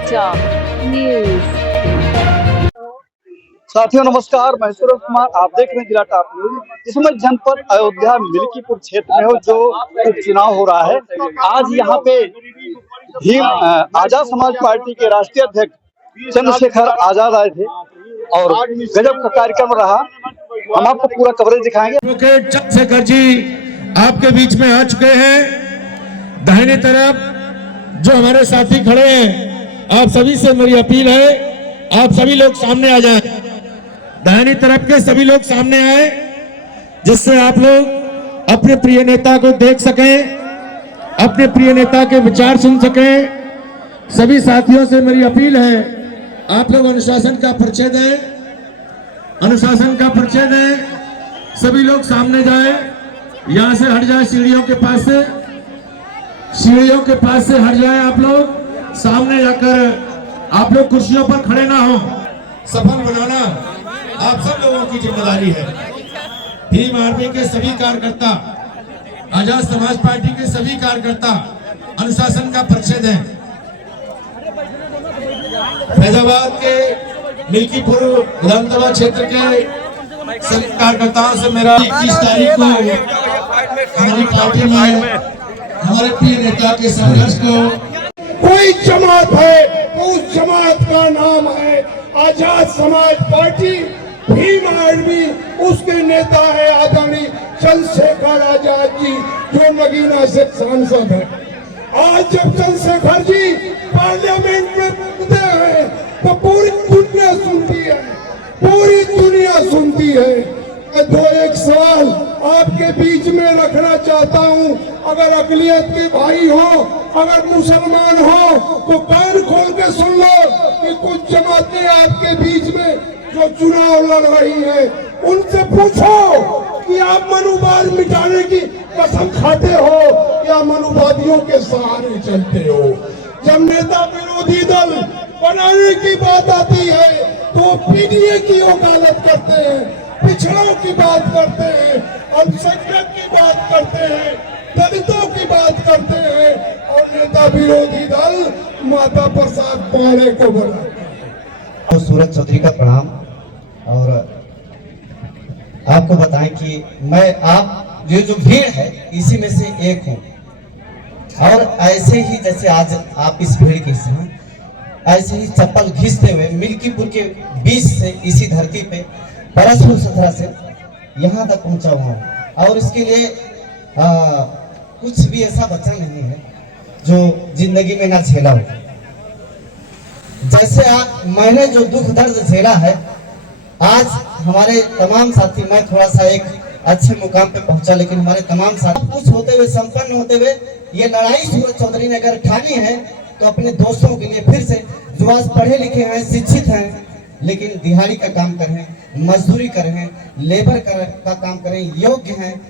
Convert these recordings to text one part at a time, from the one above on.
समाचार न्यूज। साथियों नमस्कार, मैं सूरज कुमार, आप देख रहे हैं जिला टॉप न्यूज। इसमें जनपद अयोध्या मिल्कीपुर क्षेत्र में जो उपचुनाव हो रहा है, आज यहाँ पे भीम आजाद समाज पार्टी के राष्ट्रीय अध्यक्ष चंद्रशेखर आजाद आए थे और गजब का कार्यक्रम रहा। हम आपको पूरा कवरेज दिखाएंगे। एडवोकेट चंद्रशेखर जी आपके बीच में आ चुके हैं। दाहिने तरफ जो हमारे साथी खड़े हैं, आप सभी से मेरी अपील है, आप सभी लोग सामने आ जाएं। दाहिनी तरफ के सभी लोग सामने आए, जिससे आप लोग अपने प्रिय नेता को देख सकें, अपने प्रिय नेता के विचार सुन सकें। सभी साथियों से मेरी अपील है, आप लोग अनुशासन का परिचय दें, अनुशासन का परिचय दें। सभी लोग सामने जाएं, यहां से हट जाएं, सीढ़ियों के पास से, सीढ़ियों के पास से हट जाएं। आप लोग सामने जाकर आप लोग कुर्सियों पर खड़े ना हो। सफल बनाना आप सब लोगों की जिम्मेदारी है। भीम आर्मी के सभी कार्यकर्ता, आजाद समाज पार्टी के सभी कार्यकर्ता अनुशासन का परिचय दें। फैजाबाद के मिल्कीपुर विधानसभा क्षेत्र के सभी कार्यकर्ताओं से मेरा 21 तारीख को हमारी पार्टी में हमारे प्रिय नेता के संघर्ष को, कोई जमात है तो उस जमात का नाम है आजाद समाज पार्टी। भीम आर्मी उसके नेता है आदरणीय चंद्रशेखर आजाद जी, जो नगीना से सांसद है। आज जब चंद्रशेखर जी पार्लियामेंट में बोलते हैं तो पूरी दुनिया सुनती है, पूरी दुनिया सुनती है। दो एक सवाल आपके बीच में रखना चाहता हूं, अगर अकलियत के भाई हो, अगर मुसलमान हो तो कान खोल के सुन लो कि कुछ जमातें आपके बीच में जो चुनाव लड़ रही है, उनसे पूछो कि आप मनुवाद मिटाने की कसम खाते हो या मनुवादियों के सहारे चलते हो। जब नेता विरोधी दल बनाने की बात आती है तो पीडीए की वकालत करते हैं, पिछड़ों की बात करते हैं, अल्पसंख्यक की बात करते हैं, दलितों की बात करते हैं, और नेता विरोधी दल माता प्रसाद पाणे को बनाते हैं। तो सूरज चौधरी का प्रणाम। और आपको बताएं कि मैं आप ये जो भीड़ है इसी में से एक हूँ, और ऐसे ही जैसे आज आप इस भीड़ के हिस्से हैं, ऐसे ही चप्पल घिसते हुए मिल्कीपुर के बीच से इसी धरती पे परसपुर सथरा से यहाँ तक पहुँचा हुआ हूँ। और इसके लिए कुछ भी ऐसा बचा नहीं है जो जिंदगी में ना झेला हो। जैसे मैंने जो दुख दर्द झेला है, आज हमारे तमाम साथी, मैं थोड़ा सा एक अच्छे मुकाम पे पहुंचा, लेकिन हमारे तमाम साथी कुछ होते हुए, संपन्न होते हुए, ये लड़ाई सूरज चौधरी ने अगर ठानी है तो अपने दोस्तों के लिए फिर से, जो आज पढ़े लिखे हैं, शिक्षित हैं, लेकिन दिहाड़ी का काम कर रहे हैं, मजदूरी कर रहे हैं, लेबर का काम कर रहे हैं, योग्य हैं,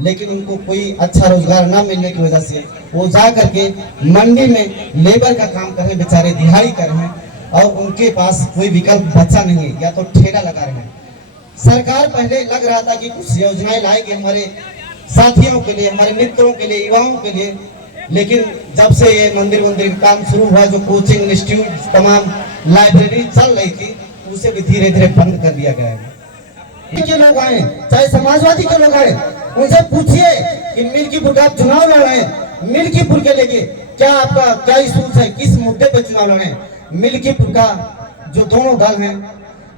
लेकिन उनको कोई अच्छा रोजगार ना मिलने की वजह से वो जा करके मंडी में लेबर का काम कर रहे हैं, बेचारे दिहाड़ी कर रहे हैं, और उनके पास कोई विकल्प बचा नहीं है, या तो ठेला लगा रहे हैं। सरकार पहले लग रहा था कि कुछ योजनाएं लाएगी हमारे साथियों के लिए, हमारे मित्रों के लिए, युवाओं के लिए, लेकिन जब से ये मंदिर का काम शुरू हुआ, जो कोचिंग इंस्टीट्यूट, तमाम लाइब्रेरी चल रही थी, उसे भी धीरे धीरे बंद कर दिया गया है। के लोग आए, चाहे समाजवादी के लोग आए, उनसे पूछिए कि मिल्कीपुर का चुनाव लड़ रहे हैं, मिल्कीपुर के लेके क्या आपका क्या इशूज है, किस मुद्दे पर चुनाव लड़ रहे हैं। मिल्कीपुर का जो दोनों दल हैं,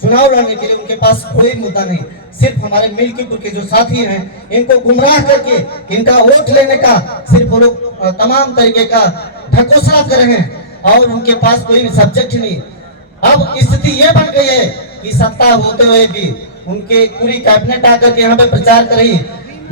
चुनाव लड़ने के लिए उनके पास कोई मुद्दा नहीं, सिर्फ हमारे मिल्कीपुर के जो साथी हैं, इनको गुमराह करके इनका वोट लेने का सिर्फ वो लोग तमाम तरीके का ढकोसला कर रहे हैं, और उनके पास कोई सब्जेक्ट नहीं। अब स्थिति ये बन गई है कि सत्ता होते हुए भी उनके पूरी कैबिनेट आकर के यहाँ पे प्रचार कर रही।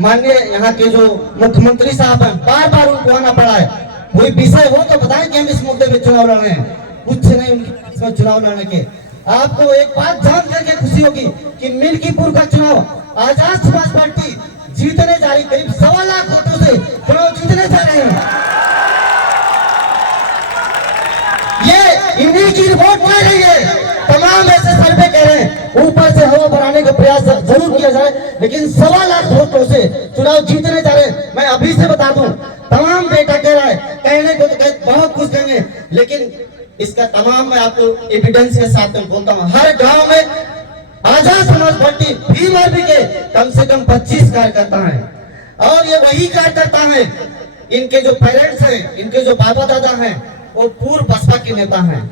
माननीय यहाँ के जो मुख्यमंत्री साहब हैं, बार बार उनको आना पड़ा है, कोई विषय हो तो बताएं कि हम इस मुद्दे पे चुनाव लड़ रहे हैं। कुछ नहीं उनके चुनाव लड़ने के। आपको एक बात जान करके खुशी होगी कि मिल्कीपुर का चुनाव आजाद समाज पार्टी जीतने जा रही, करीब 1.25 लाख वोटों से चुनाव जीतने जा रहे हैं। ये इन्हीं की रिपोर्ट कह रही है, तमाम ऐसे सर्वे कह रहे हैं, ऊपर से हवा बनाने का प्रयास जरूर किया जाए, लेकिन 1.25 लाख वोटों से चुनाव जीतने जा रहे हैं। मैं अभी से बता दूं, तमाम बेटा कह रहा है, कहने को तो बहुत कुछ कहेंगे, लेकिन इसका तमाम मैं आपको एविडेंस के साथ में बोलता हूँ। हर गांव में आजाद समाज पार्टी भीम आर्मी के कम से कम 25 कार्यकर्ता हैं, और ये वही कार्यकर्ता हैं, इनके जो पेरेंट्स हैं, इनके जो बाबा दादा हैं, वो पूर्व बसपा के नेता हैं।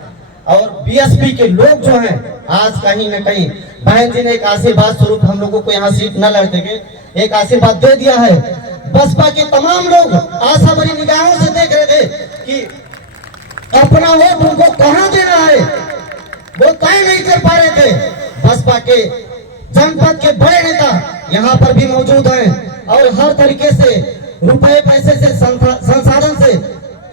और बीएसपी के लोग जो हैं, आज कहीं न कहीं बहन जी ने एक आशीर्वाद स्वरूप हम लोगों को यहाँ सीट न लड़ते के एक आशीर्वाद दे दिया है। बसपा के तमाम लोग आशा भरी निगाहों से देख रहे थे कि अपना वोट उनको कहां देना है, वो तय नहीं कर पा रहे थे। बसपा के जनपद के बड़े नेता यहाँ पर भी मौजूद हैं, और हर तरीके से रुपए पैसे से संसाधन से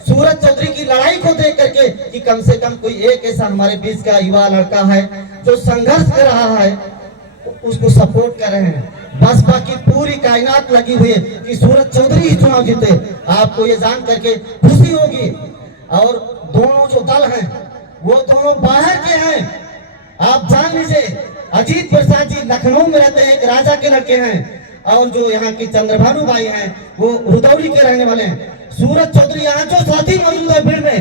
सूरज चौधरी की लड़ाई को देख करके कि कम से कम कोई एक ऐसा हमारे बीच का युवा लड़का है जो संघर्ष कर रहा है, उसको सपोर्ट कर रहे हैं। बसपा की पूरी कायनात लगी हुई है कि सूरज चौधरी ही चुनाव जीते। आपको ये जान करके खुशी होगी। और दोनों जो दल हैं वो दोनों बाहर के हैं। आप जान लीजिए, अजीत प्रसाद जी लखनऊ में रहते हैं, एक राजा के लड़के हैं, और जो यहाँ की चंद्रभानु भाई हैं वो रुदौली के रहने वाले हैं। सूरज चौधरी यहाँ जो साथी मौजूद है भीड़ में,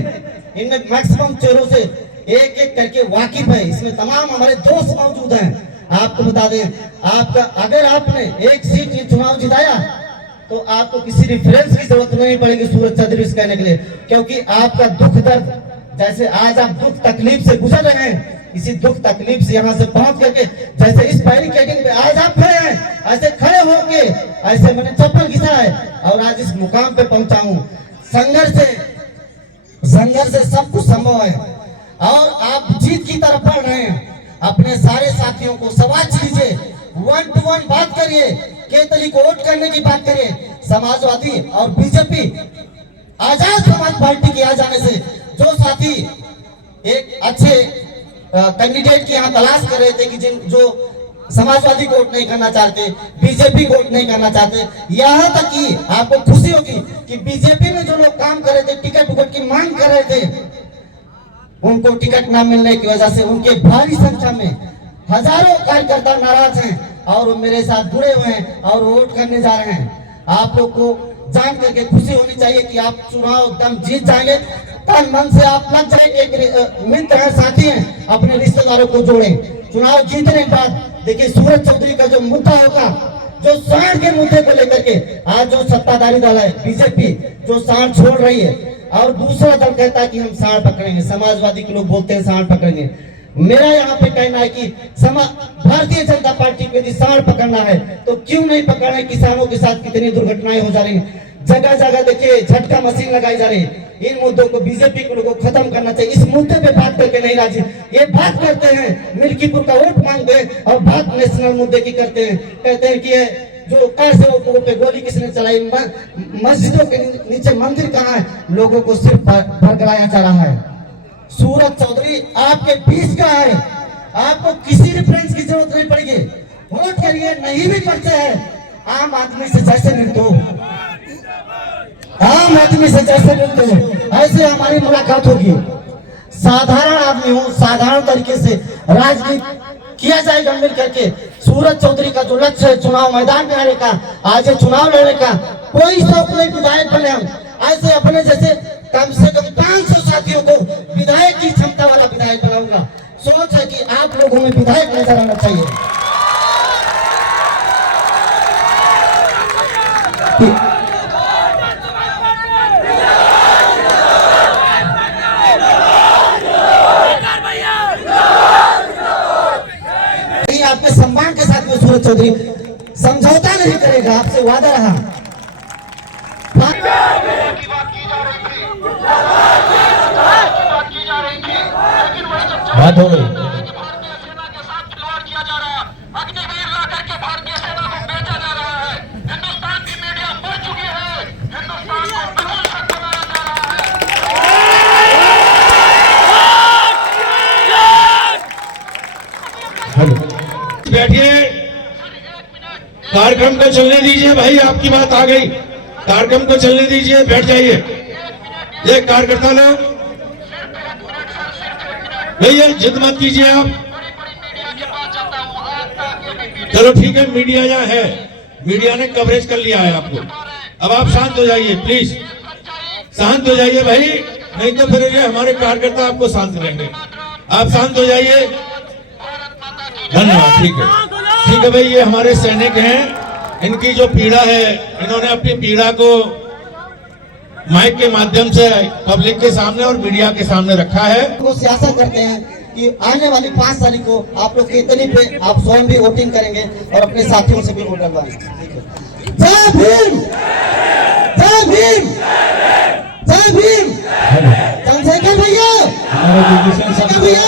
इनमें मैक्सिमम चेहरों से एक एक करके वाकिफ है। इसमें तमाम हमारे दोस्त मौजूद हैं। आपको बता दें, आपका अगर आपने एक सीट ये चुनाव जिताया तो आपको किसी रिफरेंस की जरूरत नहीं पड़ेगी सूरज चौधरी से कहने के लिए, क्योंकि आपका दुख दर्द, जैसे आज आप दुख तकलीफ से गुजर रहे हैं, इसी दुख तकलीफ से यहाँ से पहुंच करके जैसे इस बैरिकेडिंग में आज आप खड़े हैं, ऐसे खड़े होके ऐसे मैंने चप्पल घिसा है और आज इस मुकाम पे पहुंचा हूँ। संघर्ष से सब कुछ संभव है, और आप जीत की तरफ बढ़ रहे हैं। अपने सारे साथियों को समाज लीजिए, 1 to 1 बात करिए, केतली को वोट करने की बात करिए। समाजवादी और बीजेपी आजाद समाज पार्टी के आ जाने से जो साथी एक अच्छे कैंडिडेट की यहाँ तलाश कर रहे थे कि जो समाजवादी को वोट नहीं करना चाहते, बीजेपी को वोट नहीं करना चाहते, यहाँ तक कि आपको खुशी होगी कि बीजेपी में जो लोग काम कर रहे थे, टिकट की मांग कर रहे थे, उनको टिकट न मिलने की वजह से उनके भारी संख्या में हजारों कार्यकर्ता नाराज हैं और वो मेरे साथ जुड़े हुए हैं और वोट करने जा रहे हैं। आप लोग को जान करके खुशी होनी चाहिए कि आप चुनाव एकदम जीत जाएंगे। तन मन से आप लग जाएंगे, एक मित्र है, साथी हैं, अपने रिश्तेदारों को जोड़ें। चुनाव जीतने के बाद देखिए सूरज चौधरी का जो मुद्दा होगा, जो साढ़ के मुद्दे को लेकर के आज जो सत्ताधारी दल है बीजेपी जो साढ़ छोड़ रही है, और दूसरा दल कहता है कि हम साढ़ पकड़ेंगे, समाजवादी के लोग बोलते हैं साढ़ पकड़ेंगे। मेरा यहाँ पे कहना है कि भारतीय जनता पार्टी को यदि साढ़ पकड़ना है तो क्यों नहीं पकड़ रहे। किसानों के साथ कितनी दुर्घटनाएं हो जा रही हैं, जगह जगह देखिए झटका मशीन लगाई जा रही है। इन मुद्दों को बीजेपी को लोगों को खत्म करना चाहिए। इस मुद्दे पे बात करके नहीं राजी, ये बात करते हैं मिल्कीपुर का वोट मांगते हैं और बात नेशनल मुद्दे की करते हैं। कहते हैं कि जो कैसे वो पे गोली किसने चलाई, मस्जिदों के नीचे मंदिर कहाँ है, लोगों को सिर्फ भड़काया जा रहा है। सूरज चौधरी आपके बीच का है, आपको किसी रेफरेंस की जरूरत नहीं पड़ेगी। वोट करिए, नहीं भी करते हैं आम आदमी से जैसे मिलते हो, आम आदमी से जैसे मिलते हो ऐसे हमारी मुलाकात होगी। साधारण आदमी हो, साधारण तरीके से राजनीति किया जाएगा मिल करके। सूरज चौधरी का जो लक्ष्य है चुनाव मैदान में आने का, आज चुनाव लड़ने का, कोई शौक नहीं विधायक बने हम, ऐसे अपने जैसे कम से कम 500 साथियों को विधायक की क्षमता वाला विधायक बनाऊंगा। सोच है कि आप लोगों में विधायक नजर आना चाहिए। आपके सम्मान के साथ में सूरज चौधरी समझौता नहीं करेगा, आपसे वादा रहा। बात हो गई। बैठिए, कार्यक्रम को चलने दीजिए भाई, आपकी बात आ गई, कार्यक्रम को चलने दीजिए, बैठ जाइए। ये कार्यकर्ता लोग भैया जिद मत कीजिए आप। चलो ठीक है, मीडिया यहाँ है, मीडिया ने कवरेज कर लिया है आपको। अब आप शांत हो जाइए, प्लीज शांत हो जाइए भाई। नहीं तो फिर ये हमारे कार्यकर्ता आपको शांत करेंगे। आप शांत हो जाइए। धन्यवाद। ठीक है भाई, ये हमारे सैनिक हैं, इनकी जो पीड़ा है, इन्होंने अपनी पीड़ा को माइक के माध्यम से पब्लिक के सामने और मीडिया के सामने रखा है। वो सियासा करते हैं कि आने वाली 5 तारीख को आप लोग कितनी पे आप स्वयं भी वोटिंग करेंगे और अपने साथियों से भी वोट डलवाएंगे। जय भीम, जय भीम, जय भीम। चंद्रशेखर भैया, भैया